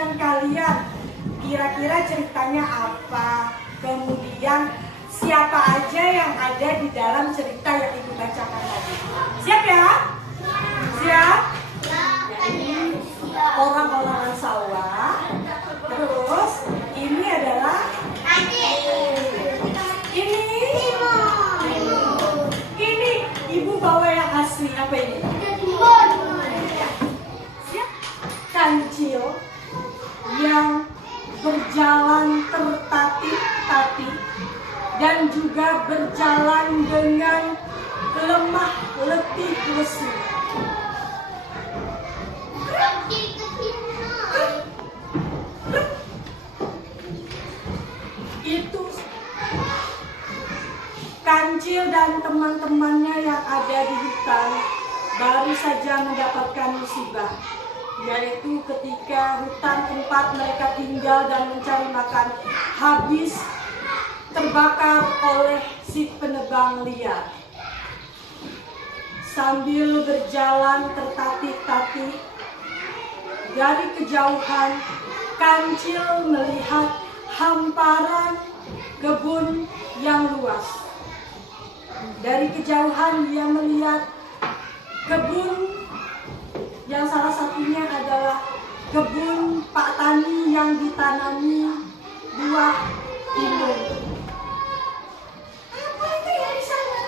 dengan kalian. Kira-kira ceritanya apa? Kemudian siapa aja yang ada di dalam cerita yang Ibu bacakan tadi? Siap ya? Siap? Orang-orang sawah. Terus ini adalah ini Ibu bawa yang asli. Apa ini? Siap? Kancil yang berjalan tertatih-tatih dan juga berjalan dengan lemah letih lesu. Itu Kancil dan teman-temannya yang ada di hutan baru saja mendapatkan musibah, yaitu ketika hutan tempat mereka tinggal dan mencari makan habis terbakar oleh si penebang liar. Sambil berjalan tertatih-tatih, dari kejauhan Kancil melihat hamparan kebun yang luas. Dari kejauhan dia melihat kebun yang salah satunya adalah kebun Pak Tani yang ditanami buah timun. Apa itu yang di sana?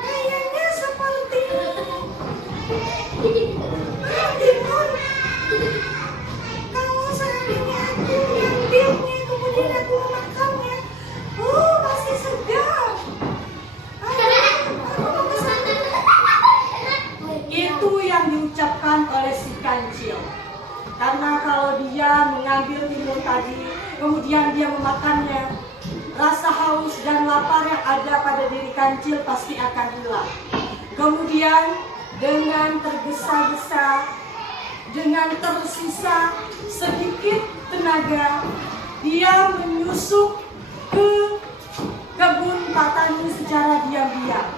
Kayaknya seperti timun. Kalau seandainya aku ngambilnya kemudian aku memakannya, pasti segar. Itu yang diucapkan oleh si Kancil. Karena kalau dia mengambil timun tadi, kemudian dia memakannya, rasa haus dan lapar yang ada pada diri Kancil pasti akan hilang. Kemudian dengan tergesa-gesa, dengan tersisa sedikit tenaga, dia menyusup ke kebun Pak Tani secara diam-diam.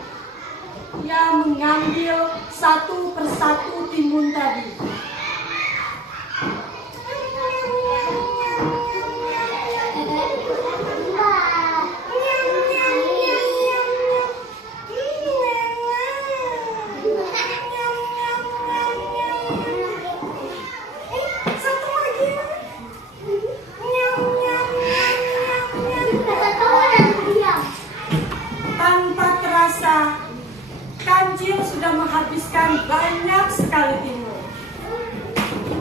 Dia mengambil satu persatu timun tadi. Tanpa terasa, Kancil sudah menghabiskan banyak sekali timun.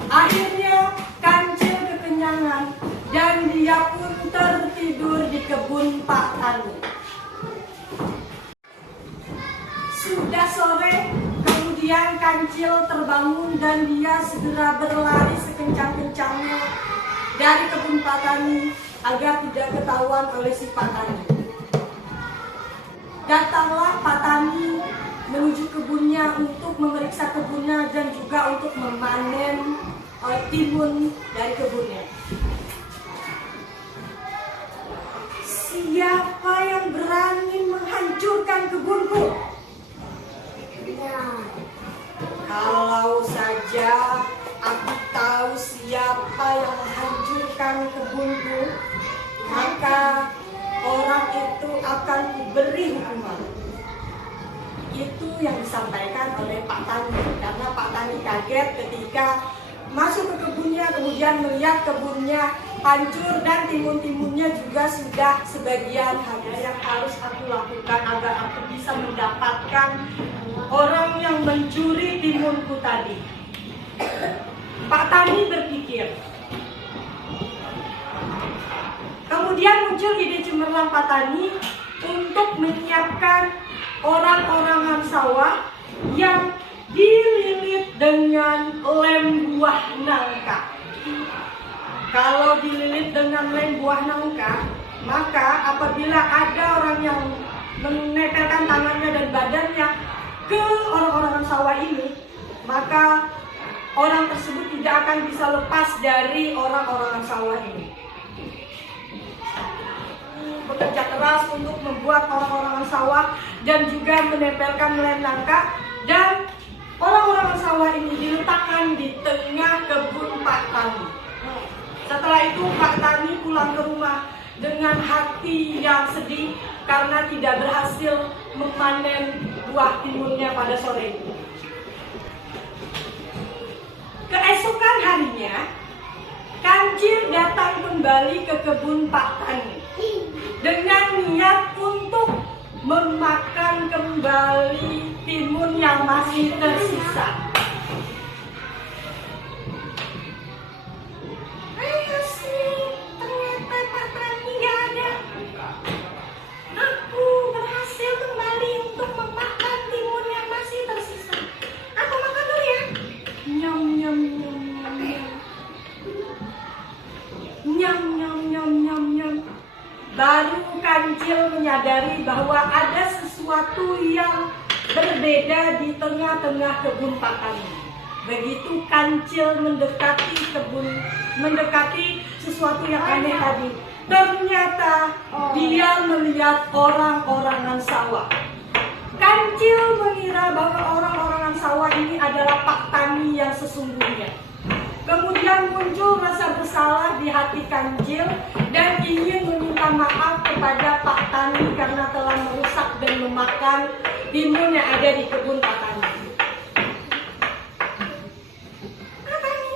Akhirnya Kancil kekenyangan dan dia pun tertidur di kebun Pak Tani. Sudah sore, kemudian Kancil terbangun dan dia segera berlari sekencang-kencangnya dari kebun Pak Tani agar tidak ketahuan oleh si Pak Tani. Datanglah Pak Tani menuju kebunnya untuk memeriksa kebunnya dan juga untuk memanen timun dari kebunnya. Siapa yang berani menghancurkan kebunku? Kalau saja aku tahu siapa yang menghancurkan kebunku, maka orang itu akan diberi hukuman. Itu yang disampaikan oleh Pak Tani, karena Pak Tani kaget ketika masuk ke kebunnya, kemudian melihat kebunnya hancur dan timun-timunnya juga sudah sebagian habis. Yang harus aku lakukan agar aku bisa mendapatkan orang yang mencuri timunku tadi. Pak Tani berpikir. Kemudian muncul ide cemerlang Pak Tani untuk menyiapkan orang-orangan sawah yang dililit dengan lem buah nangka. Kalau dililit dengan lem buah nangka, maka apabila ada orang yang menempelkan tangannya dan badannya ke orang-orangan sawah ini, maka orang tersebut tidak akan bisa lepas dari orang-orangan sawah ini. Bekerja keras untuk membuat orang-orangan sawah dan juga menempelkan lem nangka, dan orang-orang orang-orang sawah ini diletakkan di tengah kebun Pak Tani. Setelah itu Pak Tani pulang ke rumah dengan hati yang sedih karena tidak berhasil memanen buah timunnya pada sore itu. Keesokan harinya, Kancil datang kembali ke kebun Pak Tani dengan niat untuk memakan kembali timun yang masih tersisa. Ternyata Pak Tani gak ada. Aku berhasil kembali untuk memakan timun yang masih tersisa. Aku makan dulu ya. Nyam nyam nyam nyam nyam. Nyam nyam nyam nyam nyam. Baru Kancil menyadari bahwa ada sesuatu yang berbeda di tengah-tengah kebun Pak Tani. Begitu Kancil mendekati sesuatu yang aneh tadi, ternyata dia melihat orang-orangan sawah. Kancil mengira bahwa orang-orangan sawah ini adalah Pak Tani yang sesungguhnya. Kemudian muncul rasa bersalah di hati Kancil dan ingin meminta maaf kepada Pak Tani karena telah merusak dan memakan timun yang ada di kebun Pak Tani. Pak Tani,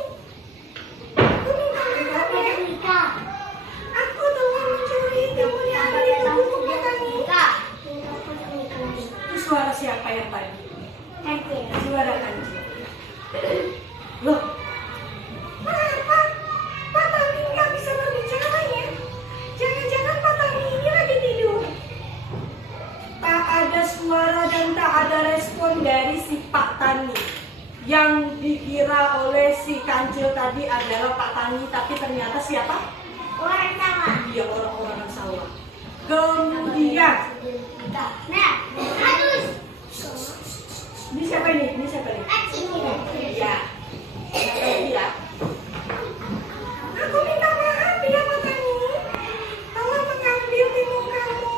aku minta maaf ya. Aku telah mencuri timun yang ada di kebun Pak Tani. Itu suara siapa yang tadi? Suara Kancil. Loh, kenapa Pak Tani nggak bisa berbicara ya? Jangan-jangan Pak Tani ini lagi tidur. Tak ada suara dan tak ada respon dari si Pak Tani. Yang dikira oleh si Kancil tadi adalah Pak Tani, tapi ternyata siapa? Orang sawah. Dia orang-orang sawah. Kemudian, ini siapa ini? Ini siapa ini? Ya. Ya. Aku minta maaf ya Pak Tani, tolong mengambil timun kamu.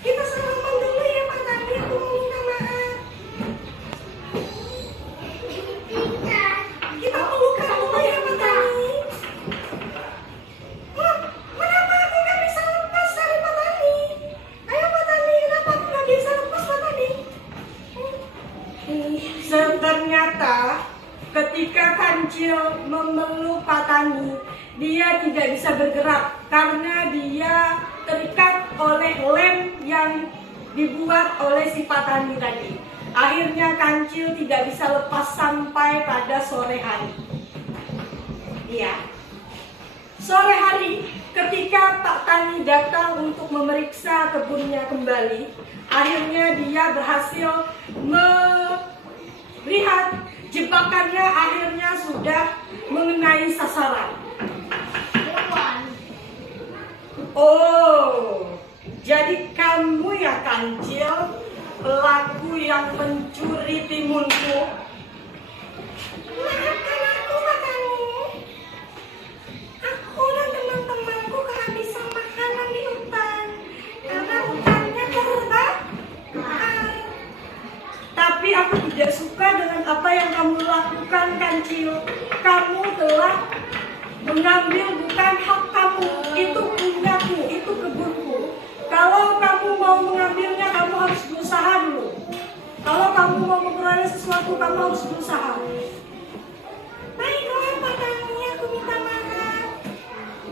Kita salaman dulu ya Pak Tani, aku minta maaf. Kita pelukan dulu ya Pak Tani. Kenapa aku nggak bisa lepas dari Pak Tani? Ayo Pak Tani, kenapa aku nggak bisa lepas Pak Tani? Ternyata ketika Kancil memeluk Pak Tani, dia tidak bisa bergerak karena dia terikat oleh lem yang dibuat oleh si Pak Tani tadi. Akhirnya Kancil tidak bisa lepas sampai pada sore hari. Iya. Sore hari ketika Pak Tani datang untuk memeriksa kebunnya kembali, akhirnya dia berhasil melihat jebakannya akhirnya sudah mengenai sasaran. Oh, jadi kamu ya Kancil, pelaku yang mencuri timunku. Maafkan aku Pak Tani. Aku dan teman-temanku kehabisan makanan di hutan karena hutannya terbakar. Tapi aku tidak suka dengan apa yang kamu lakukan Kancil. Kamu telah mengambil bukan hak kamu, itu punyaku, itu kebunku. Kalau kamu mau mengambilnya, kamu harus berusaha dulu. Kalau kamu mau memperoleh sesuatu, kamu harus berusaha. Baiklah Pak Tani, aku minta maaf.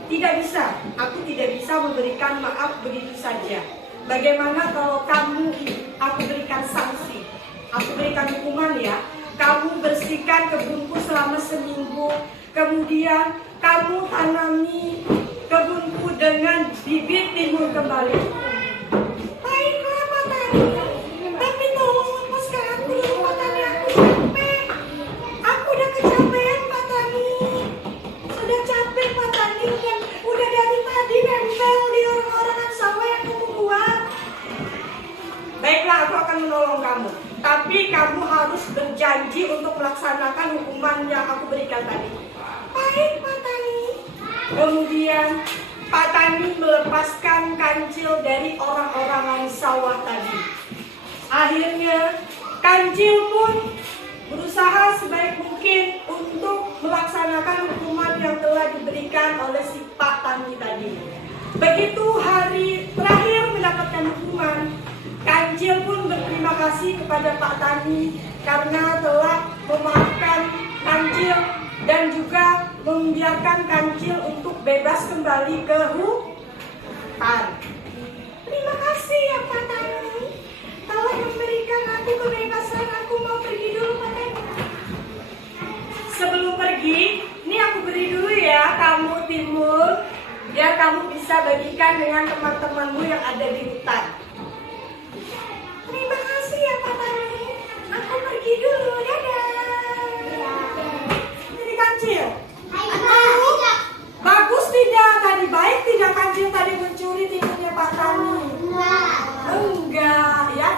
Tidak bisa, aku tidak bisa memberikan maaf begitu saja. Bagaimana kalau aku berikan sanksi? Aku berikan hukuman ya. Kamu bersihkan kebunku selama seminggu. Kemudian kamu tanami kebunku dengan bibit timun kembali. Baiklah Pak Tani. Tapi tolong lepaskan aku dulu Pak Tani. Aku capek. Aku udah kecapean Pak Tani. Sudah capek Pak Tani. Udah dari tadi nempel di orang-orangan sawah yang kamu buat. Baiklah, aku akan menolong kamu. Tapi kamu harus berjanji untuk melaksanakan hukuman yang aku berikan tadi. Baik Pak Tani. Kemudian Pak Tani melepaskan Kancil dari orang-orangan sawah tadi. Akhirnya Kancil pun berusaha sebaik mungkin untuk melaksanakan hukuman yang telah diberikan oleh si Pak Tani tadi. Begitu hari terakhir mendapatkan hukuman, Kancil pun berterima kasih kepada Pak Tani karena telah memaafkan Kancil dan juga membiarkan Kancil untuk bebas kembali ke hutan. Terima kasih ya Pak Tani, telah memberikan aku kebebasan. Aku mau pergi dulu Pak Tani. Sebelum pergi, ini aku beri dulu ya kamu Timur, biar kamu bisa bagikan dengan teman-temanmu yang ada di hutan. Terima kasih ya Pak Tani, aku pergi dulu, dadah. Jadi Kancil, bagus tidak tadi, baik tidak Kancil tadi mencuri timunnya Pak Tani? Enggak ya.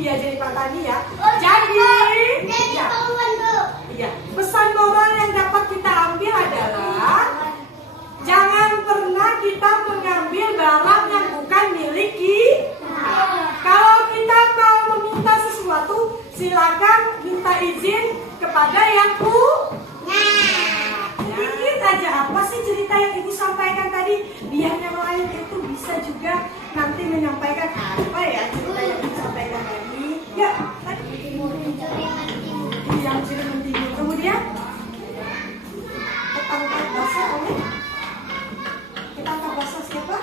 Iya jadi Pak Tani ya. Jadi ya. Iya. Pesan moral yang dapat kita ambil adalah jangan pernah kita mengambil barang yang bukan milik kita. Kalau kita mau meminta sesuatu, silakan minta izin kepada yang punya. Sedikit aja, apa sih cerita yang Ibu sampaikan tadi, biar yang lain itu bisa juga nanti menyampaikan apa ya cerita yang Ibu sampaikan tadi. Ya, tadi yang ciri mentimur. Kemudian ketangkap basah oleh ketangkap basah siapa?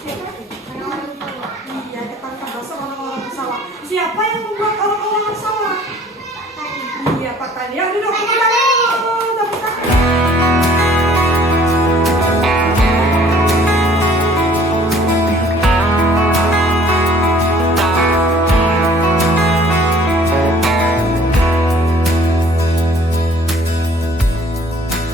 Siapa? Iya, ketangkap basah orang-orang bersalah. Siapa yang membuat orang-orang bersalah? Iya, Pak Tani. Ya, duduk.